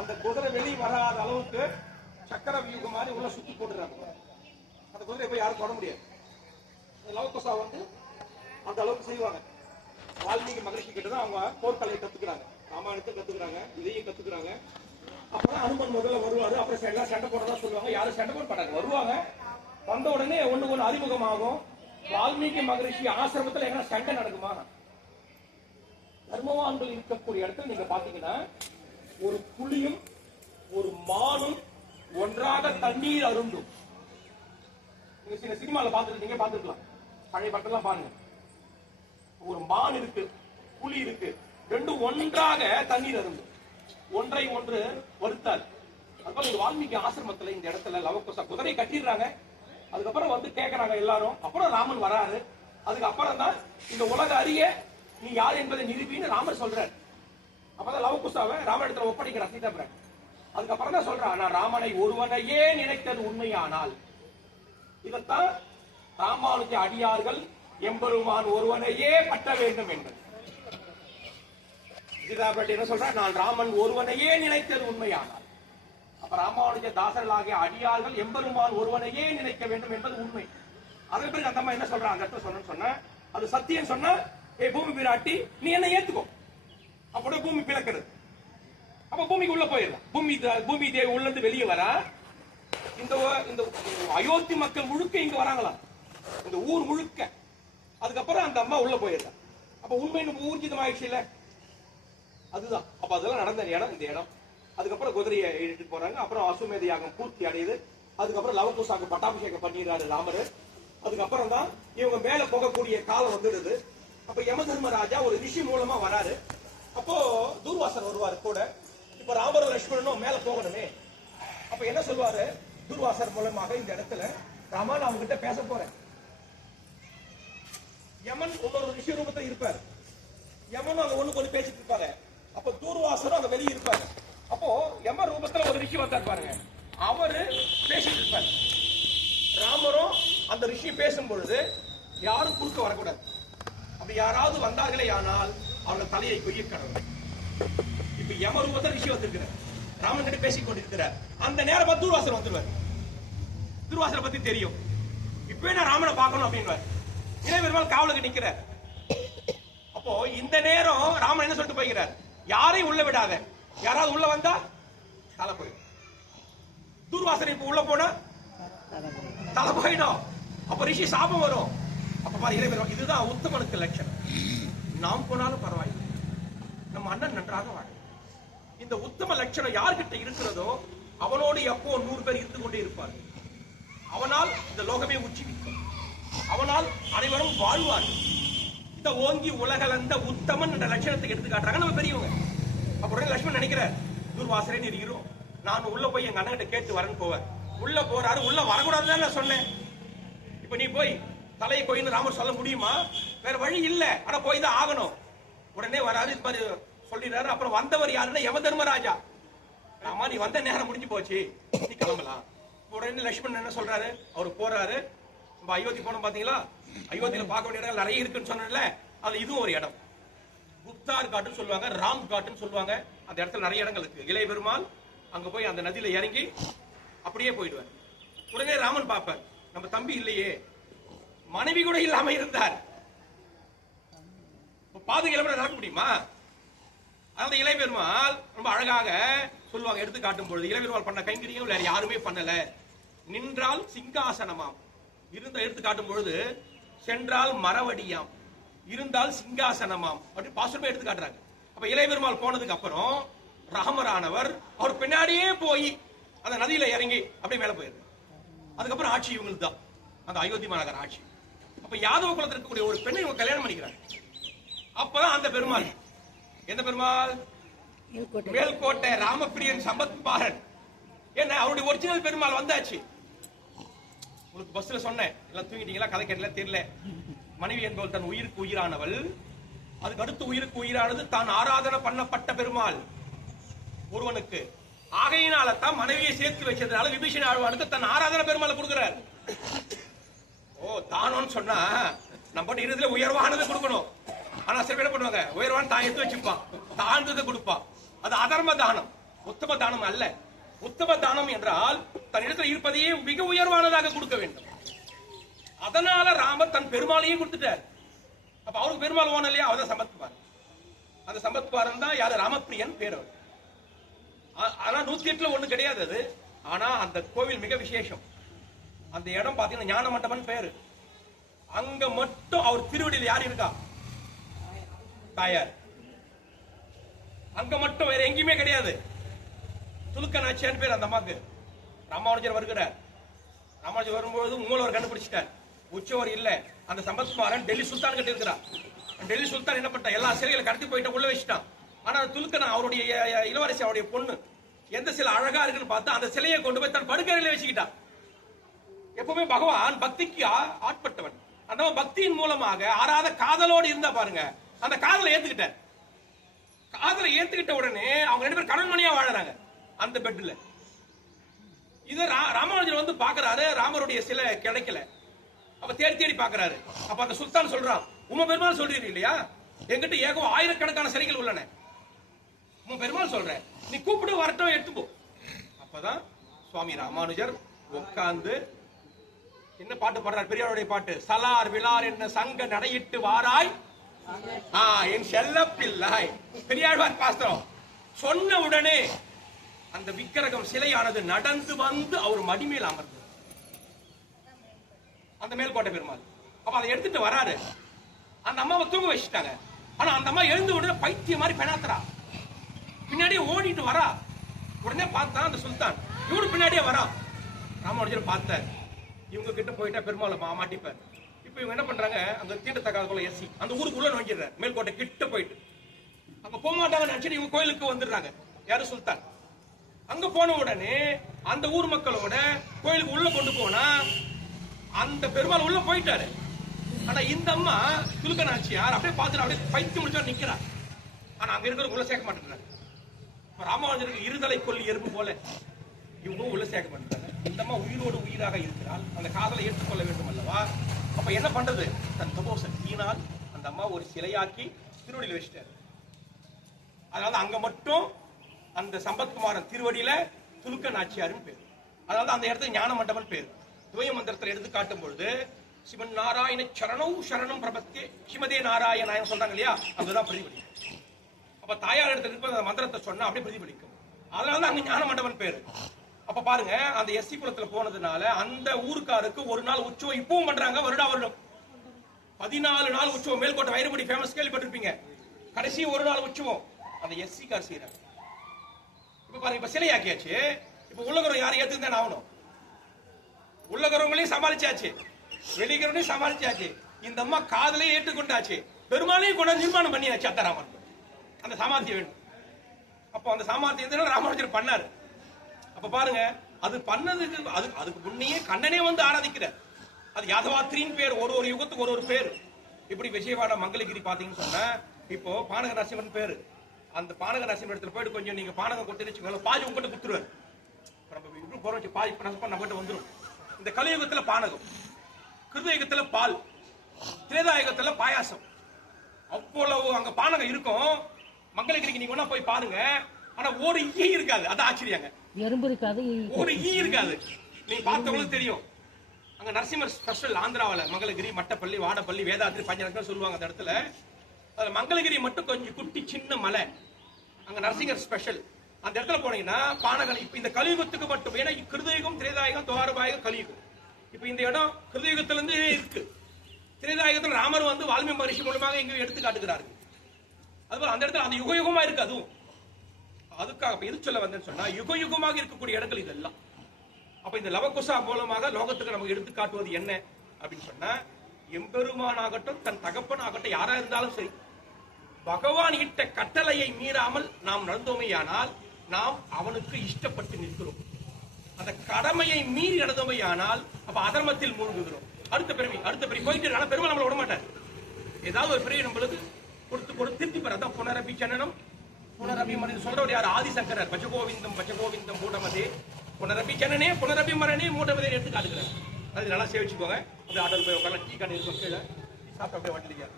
அந்த குதிரை வெளியே வராத அளவுக்கு சக்கர வியூகம் மாதிரி உள்ள சுத்தி போட்டுறாங்க. அந்த குதிரை போய் யாரும் தொட முடியாது. லவகுசா வந்து அந்த அளவுக்கு செய்வாங்க. வால்மீகி மகரிஷி கிட்ட தான் அவங்க போர்க்கலையை கத்துக்கிறாங்க, ராமாயணத்தை கத்துக்கிறாங்க, இதையும் கத்துக்கிறாங்க. அப்புறம் அனுமன் முதல்ல வருவாரு. அப்புறம் எல்லாம் சண்டை போடதான் சொல்லுவாங்க. யாரும் சண்டை போட மாட்டாங்க. வருவாங்க, வந்த உடனே ஒண்ணு அறிமுகமாகும். வால்மீகி மகரிஷி ஆசிரமத்தில் என்ன சண்டை நடக்குமா? தர்மவான்கள் இருக்கக்கூடிய இடத்துல நீங்க பாத்தீங்கன்னா ஒரு புலியும் ஒரு மானும் ஒன்றாக தண்ணீர் அருந்தும். நீங்க சில சினிமால பாத்துருக்கீங்க, பாத்துக்கலாம், பழைய பட்டெல்லாம் பாருங்க. ஒரு மான் இருக்கு, புலி இருக்கு, ரெண்டும் ஒன்றாக தண்ணீர் அருந்தும், ஒன்றை ஒன்று வருத்தால். அதுபோல இந்த வால்மீகி ஆசிரமத்துல இந்த இடத்துல லவகுசா குதிரை கட்டிடுறாங்க. அதுக்கப்புறம் வந்து கேட்கறாங்க எல்லாரும். அப்புறம் ராமன் வராரு. அதுக்கு அப்புறம் தான் இந்த உலக அறிய நீ யார் என்பதை நிரூபின்னு ராமர் சொல்றாரு. அப்பதான் லவகுசாவை ராமனிடத்துல ஒப்படைக்கிறார் சீதாபிரான். அதுக்கப்புறம் தான் சொல்றான், நான் ராமனை ஒருவனையே நினைத்தது உண்மையானால். இதத்தான் ராமானுஜ அடியார்கள் எம்பெருமான் ஒருவனையே பற்ற வேண்டும் என்பது. சீதாபிரான் என்ன சொல்ற, நான் ராமன் ஒருவனையே நினைத்தது உண்மையானால். அப்ப ராமானுஜ தாசர்களாகிய அடியார்கள் எம்பெருமான் ஒருவனையே நினைக்க வேண்டும் என்பது உண்மை. அதற்கு பிறகு அந்த அம்மா என்ன சொல்றாங்க, அந்த இடத்துல சொன்ன அது சத்தியம் சொன்னா, ஏ பூமி பிராட்டி நீ என்ன ஏத்துக்கோ. அப்படியே பூமி பிளக்கிறது. அப்ப பூமிக்கு உள்ள போயிடலாம். பூமி தேவி உள்ள இருந்து வெளியே வரா. இந்த அயோத்தி மக்கள் முழுக்க இங்க வராங்களா, இந்த ஊர் முழுக்க. அதுக்கப்புறம் அந்த அம்மா உள்ள போயிடலாம். அப்ப உண்மைன்னு ஊர்ஜிதமாயிடுச்சு இல்ல, அதுதான். அப்ப அதெல்லாம் நடந்த இடம் இந்த இடம். அதுக்கப்புறம் குதிரையை எடுத்துட்டு போறாங்க. அப்புறம் அசுமேத யாகம் பூர்த்தி அடையுது. அதுக்கப்புறம் லவகுசாக்கு பட்டாபிஷேகம் பண்ணிடுறாரு ராமரு. அதுக்கப்புறம் தான் இவங்க மேல போகக்கூடிய காலம் வந்துடுது. அப்ப யமதர்மராஜா ஒரு ரிஷி மூலமா வராரு. அப்போ துர்வாசர் வருவாரு கூட. இப்ப ராமரும் லட்சுமணனும் மேல போகணுமே. அப்ப என்ன சொல்லுவாரு துர்வாசர் மூலமாக, இந்த இடத்துல ராமா நான் அவங்க கிட்ட பேச போறேன். யமன் ஒவ்வொரு ரிஷி ரூபத்தில் இருப்பாரு. யமனும் அங்க ஒண்ணு கொண்டு பேசிட்டு இருப்பாங்க. அப்ப துர்வாசரும் அங்க வெளியே இருப்பாரு. அப்போ யம ரூபத்துல ஒரு ரிஷி வந்தார் பாருங்க, அவரு பேசிட்டு இருப்பார். ராமரும் அந்த ரிஷி பேசும் பொழுது யாரும் குறுக்க வரக்கூடாது. அப்படி யாராவது வந்தார்களே ஆனால் அவர்கள் தலையை கொய்ய கடவுள். இப்ப யம ரூபத்தில் ரிஷி வந்திருக்கிறார், ராமன் கிட்ட பேசிக் கொண்டிருக்கிறார். அந்த நேரம் துர்வாசர் வந்துருவார். துர்வாசரை பத்தி தெரியும். இப்பவே நான் ராமனை பார்க்கணும் அப்படின்னு இளையபெருமாள் காவலுக்கு நிக்கிறார். அப்போ இந்த நேரம் ராமன் என்ன சொல்லிட்டு போய்கிறார், யாரையும் உள்ள விடாத, யாராவது உள்ள வந்தா தலை போயிடும். துர்வாசனை இப்ப உள்ள போனா தலை போயிடும். அப்ப ரிஷி சாபம் வரும். அப்ப பாரு, இதுதான் உத்தமனுக்கு லட்சணம். நாம் போனாலும் பரவாயில்லை, நம்ம அண்ணன் நன்றாக வாழ. இந்த உத்தம லட்சணம் யார்கிட்ட இருக்கிறதோ அவனோடு எப்போ 100 பேர் இருந்து கொண்டே இருப்பார். அவனால் இந்த லோகமே உச்சிக்கும். அவனால் அனைவரும் வாழ்வார். இந்த ஓங்கி உலகளந்த உத்தமன் என்ற லட்சணத்தை எடுத்து காட்டுறாங்க நம்ம பெரியவங்க. அப்ப உடனே லட்சுமணன் நினைக்கிறார், துர்வாசரே நீ இருக்கிறோம், நான் உள்ள போய் எங்க அண்ணன் கேட்டு வரேன்னு போவேன். உள்ள போறாரு, உள்ள வரக்கூடாதுன்னு நான் சொன்னேன். இப்ப நீ போய் தலையை கோயின்னு ராமர் சொல்ல முடியுமா? வேற வழி இல்ல, ஆனா போய் தான் ஆகணும். உடனே வராது, இது மாதிரி சொல்லிடுறாரு. அப்புறம் வந்தவர் யாருன்னா யமதர்மராஜா. ராமா நீ வந்த நேரம் முடிஞ்சு போச்சு, நீ கிளம்பலாம். உடனே லட்சுமணன் என்ன சொல்றாரு, அவரு போறாரு. நம்ம அயோத்தி போனோம் பாத்தீங்களா, அயோத்தியில பார்க்க வேண்டிய இடங்கள் நிறைய இருக்குன்னு சொன்னேன்ல, அது இதுவும் ஒரு இடம். குப்தார் காட்டுன்னு சொல்லுவாங்க, ராம் காட்டுன்னு சொல்லுவாங்க. அந்த இடத்துல நிறைய இடங்கள் இருக்கு. இளைய பெருமாள் அங்க போய் அந்த நதியில இறங்கி அப்படியே போயிடுவார். உடனே ராமன் பார்ப்பார், நம்ம தம்பி இல்லையே, மனைவி கூட இல்லாம இருந்தார், பாதுகாப்பு நடக்க முடியுமா? அந்த இளைய பெருமாள் ரொம்ப அழகாக சொல்லுவாங்க, எடுத்து காட்டும் பொழுது இளைய பெருமாள் பண்ண கைங்கரியம் வேற யாருமே பண்ணல. நின்றால் சிங்காசனமாம், இருந்த எடுத்து காட்டும் பொழுது சென்றால் மரவடியாம், இருந்தால் சிங்காசனமாம் அப்படி பாசுரமே எடுத்து காட்டுறாங்க. அப்ப இளைய பெருமாள் போனதுக்கு அப்புறம் ராமரானவர் அவர் பின்னாடியே போய் அந்த நதியில இறங்கி அப்படியே மேல போயிரு. அதுக்கப்புறம் ஆட்சி இவங்களுக்கு தான், அந்த அயோத்தி மாநகர் ஆட்சி. அப்ப யாதவ குலத்தில் இருக்கக்கூடிய ஒரு பெண்ணை இவங்க கல்யாணம் பண்ணிக்கிறாங்க. அப்பதான் அந்த பெருமாள், எந்த பெருமாள்? மேல்கோட்டை ராமபிரியன் சம்பத் பாரன். என்ன அவருடைய ஒரிஜினல் பெருமாள் வந்தாச்சு. உங்களுக்கு பஸ்ல சொன்னேன், எல்லாம் தூங்கிட்டீங்களா, கதை கேட்டல தெரியல. மனைவி என்பவள் தன் உயிருக்கு உயிரானவள், அதுக்கு அடுத்து உயிருக்கு உயிரானது தான் ஆராதனை பண்ணப்பட்ட பெருமாள் ஒருவனுக்கு. ஆகையினால தான் மனைவியை சேர்த்து வச்சதுனால விபீஷண ஆழ்வானுக்கு தன் ஆராதனை பெருமாளை கொடுக்கிறார். ஓ தானோன்னு சொன்னா நம்ம இருதுல உயர்வானது கொடுக்கணும். ஆனா சில பேர் பண்ணுவாங்க, உயர்வான தான் எடுத்து வச்சுப்பான், தாழ்ந்ததை கொடுப்பான். அது அதர்ம தானம். உத்தம தானம் அல்ல. உத்தம தானம் என்றால் தன்னிடத்தில் இருப்பதையே மிக உயர்வானதாக கொடுக்க வேண்டும். அதனால ராமர் தன் பெருமாளையே கொடுத்துட்டார். அப்ப அவருக்கு பெருமாள் ஓன இல்லையா, அவர் சம்பத்குமார். அந்த சம்பத்குமாரன் தான் யாரு, ராமப்பிரியன் பேர் அவர். ஆனா 108 ஒண்ணு கிடையாது அது. ஆனா அந்த கோவில் மிக விசேஷம். அந்த இடம் பாத்தீங்கன்னா ஞான மண்டபம் பேரு. அங்க மட்டும் அவர் திருவடியில் யார் இருக்கா, தாயார். அங்க மட்டும் வேற எங்கேயுமே கிடையாது. துலுக்க நாச்சியார் பேர் அந்த அம்மாக்கு. ராமானுஜர் வருகிறார். ராமானுஜர் வரும்போது மூலவர் கண்டுபிடிச்சிட்டார், உச்சவர் இல்ல. அந்த சம்பத்குமாரன் டெல்லி சுல்தான் கிட்ட இருக்கிறார். டெல்லி சுல்தான் என்ன பண்ண, எல்லா சிலைகளை கடத்தி போயிட்டு உள்ள வச்சுட்டான். ஆனா துலுக்கனா அவருடைய இளவரசி, அவருடைய பொண்ணு, எந்த சிலை அழகா இருக்குன்னு பார்த்தா அந்த சிலையை கொண்டு போய் தன் படுக்கையில வச்சுக்கிட்டான். எப்பவுமே பகவான் பக்திக்கு ஆட்பட்டவன். அந்த பக்தியின் மூலமாக ஆறாத காதலோடு இருந்தா பாருங்க, அந்த காதலை ஏத்துக்கிட்ட. காதலை ஏத்துக்கிட்ட உடனே அவங்க 2 பேரும் கணவன்மணியா வாழறாங்க அந்த பெட்ல. இது ராமானுஜர் வந்து பாக்குறாரு, ராமருடைய சிலை கிடைக்கல. அப்ப தேடி தேடி பாக்குறாரு. அப்ப அந்த சுல்தான் சொல்றான், உம பெருமாள் சொல்றீங்க இல்லையா, எங்கிட்ட ஏகம் ஆயிரக்கணக்கான சிலைகள் உள்ளன. உம பெருமாள் சொல்றேன், நீ கூப்பிடு, வரட்டும், எடுத்து போ. அப்பதான் சுவாமி ராமானுஜர் உட்கார்ந்து என்ன பாட்டு பாடுறார், பெரியாருடைய பாட்டு. சலார் விழார் என்ன சங்க நடையிட்டு வாராய் என் செல்ல பிள்ளாய். பெரியாழ்வார் பாஸ்தரம் சொன்ன உடனே அந்த விக்கிரகம் சிலையானது நடந்து வந்து அவர் மடிமேல் அமர்ந்து, அந்த மேல்கோட்டை பெருமாள். அப்ப அதை எடுத்துட்டு வராரு. அந்த அம்மாவை தூங்க வச்சுட்டாங்க. ஆனா அந்த அம்மா எழுந்து உடனே பைத்திய மாதிரி பெணாத்துறா. பின்னாடியே ஓடிட்டு வரா. உடனே பார்த்தா அந்த சுல்தான் இவரு பின்னாடியே வரா. ராமானுஜர் பார்த்தார், இவங்க கிட்ட போயிட்டா பெருமாளை மாட்டிப்பார். இப்ப இவங்க என்ன பண்றாங்க, அங்க தீண்டத்தக்காத எஸ்சி அந்த ஊருக்குள்ள நோங்கிடுற மேல்கோட்டை கிட்ட போயிட்டு அங்க போக மாட்டாங்க நினைச்சிட்டு இவங்க கோயிலுக்கு வந்துடுறாங்க. யாரு, சுல்தான். அங்க போன உடனே அந்த ஊர் மக்களோட கோயிலுக்கு உள்ள கொண்டு போனா அந்த பெருமாள் உள்ள போயிட்டாரு. ஆனா இந்த அம்மா துலுக்கநாச்சியார் அப்படியே பார்த்துட்டு அப்படியே பைத்தியம் முடிச்சா நிக்கிறா. ஆனா அங்க இருக்கிற உள்ள சேர்க்க மாட்டேங்கிறாங்க. ராமானுஜருக்கு இருதலை கொல்லி எறும்பு போல இவங்க உள்ள சேர்க்க மாட்டேங்கிறாங்க. இந்த அம்மா உயிரோடு உயிராக இருக்கிறாள். அந்த காதலை ஏற்றுக்கொள்ள வேண்டும் அல்லவா. அப்ப என்ன பண்றது, தன் தபோ சக்தியினால் அந்த அம்மா ஒரு சிலையாக்கி திருவடியில் வச்சிட்டாரு. அதனால அங்க மட்டும் அந்த சம்பத்குமாரன் திருவடியில துலுக்க நாச்சியாரின் பேர். அதனால அந்த இடத்துக்கு ஞான மண்டபம் பேர். துவய மந்திரத்தில் எடுத்து காட்டும் பொழுது சிவன் நாராயண சரணம் சரணம் பிரபத்தே சிமதே நாராயணாயன் சொல்றாங்க இல்லையா, அங்கதான் பிரதிபலிக்கும். அப்ப தாயார் இடத்துல இருப்ப அந்த மந்திரத்தை சொன்னா அப்படியே பிரதிபலிக்கும். அதனால அங்க ஞான மண்டபம் பேரு. அப்ப பாருங்க, அந்த எஸ்சி குலத்துல போனதுனால அந்த ஊருக்காருக்கு ஒரு நாள் உற்சவம் இப்பவும் பண்றாங்க. வருடம் 14 நாள் உற்சவம். மேல்கோட்டை வைரமுடி ஃபேமஸ் கேள்விப்பட்டிருப்பீங்க. கடைசி ஒரு நாள் உற்சவம் அந்த எஸ்சி கார் செய்யறாங்க. இப்ப பாருங்க, இப்ப சிலையாக்கியாச்சு. இப்ப உள்ளகரம் யாரும் ஏத்துதான் ஆகணும். உள்ளகரவங்களையும் சமாளிச்சாச்சு, வெளிகரவனையும் சமாளிச்சாச்சு. இந்த அம்மா காதலையும் ஏற்றுக்கொண்டாச்சு, பெருமாளையும் கொண்டு நிர்மாணம் பண்ணியாச்சு. அத்தராமன் அந்த சாமர்த்தியம் வேண்டும். அப்போ அந்த சாமர்த்தியத்தை ராமானுஜர் பண்ணாரு. அப்ப பாருங்க, அது பண்ணதுக்கு அதுக்கு முன்னையே கண்ணனே வந்து ஆராதிக்கிறார். அது யாதவாத்திரின் பேர். ஒரு யுகத்துக்கு ஒரு பேர். இப்படி விஜயவாடா மங்களகிரி பாத்தீங்கன்னு சொன்னா, இப்போ பானக நரசிம்மன் பேரு. அந்த பானக நரசிம்மன் இடத்துல போயிட்டு கொஞ்சம் நீங்க பானகம் கொண்டு பாதி உங்ககிட்ட கொடுத்துருவாரு. இப்படி போற பாதி நம்மகிட்ட வந்துடும். இந்த கலியுகத்துல பானகம், கிருதயுகத்துல பால், திரேதாயுகத்துல பாயாசம். அவ்வளவு அங்க பானகம் இருக்கும். மங்களகிரிக்கு நீங்க ஒன்னா போய் பாருங்க. ஆனா ஒரு ஈ இருக்காது. அது ஆச்சரியங்க. எறும்பு இருக்காது, ஒரு ஈ இருக்காது. நீங்க பார்த்தவங்களுக்கு தெரியும். அங்க நரசிம்மர் ஸ்பெஷல். ஆந்திராவில மங்களகிரி, மட்டப்பள்ளி, வாடப்பள்ளி, வேதாத்திரி, பஞ்சநகரம் சொல்லுவாங்க. அந்த இடத்துல அதுல மங்களகிரி மட்டும் கொஞ்சம் குட்டி சின்ன மலை. அங்க நரசிங்கர் ஸ்பெஷல். அந்த இடத்துல போனீங்கன்னா பானகன். இப்ப இந்த கலியுகத்துக்கு மட்டும், ஏன்னா கிருதயுகம், திரேதாயுகம், துவாரபாயுகம், கலியுகம். இப்ப இந்த இடம் கிருதயுகத்துல இருந்து இருக்கு. திரேதாயுகத்தில் ராமர் வந்து வால்மீகி மகரிஷி மூலமாக இங்க எடுத்து காட்டுகிறார்கள். அதுபோல அந்த இடத்துல அந்த யுகயுகமா இருக்கு. அதுவும் அதுக்காக எது சொல்ல வந்தேன்னு சொன்னா, யுகயுகமாக இருக்கக்கூடிய இடங்கள் இதெல்லாம். அப்ப இந்த லவகுசா மூலமாக லோகத்துக்கு நமக்கு எடுத்து காட்டுவது என்ன அப்படின்னு சொன்னா, எம்பெருமான் ஆகட்டும், தன் தகப்பன் ஆகட்டும், யாரா இருந்தாலும் சரி, பகவான் இட்ட கட்டளையை மீறாமல் நாம் நடந்தோமையானால் நாம் அவனுக்கு இஷ்டப்பட்டு நிற்கிறோம். அந்த கடமையை மீறி நடந்தோமையானால் அப்ப அதர்மத்தில் மூழ்குகிறோம். அடுத்த பிறவி போயிட்டு இருக்கான பெருமாள் நம்மளை விட மாட்டார். ஏதாவது ஒரு பிறவி நம்மளுக்கு கொடுத்து திருப்தி பெற. அதான் புனரபி சனனம் புனரபி மரணி சொல்றவர் யார்? ஆதிசங்கரர். பச்சகோவிந்தம் மூடமதே புனரபி ஜனனே புனரபி மரணே மூடமதே எடுத்து காட்டுகிறார். அது நல்லா சேவிச்சுக்கோங்க. அப்படியே ஆட்டோல் போய் உட்காந்து டீ கடை இருக்கும், சாப்பிட்டு அப்படியே வண்டியா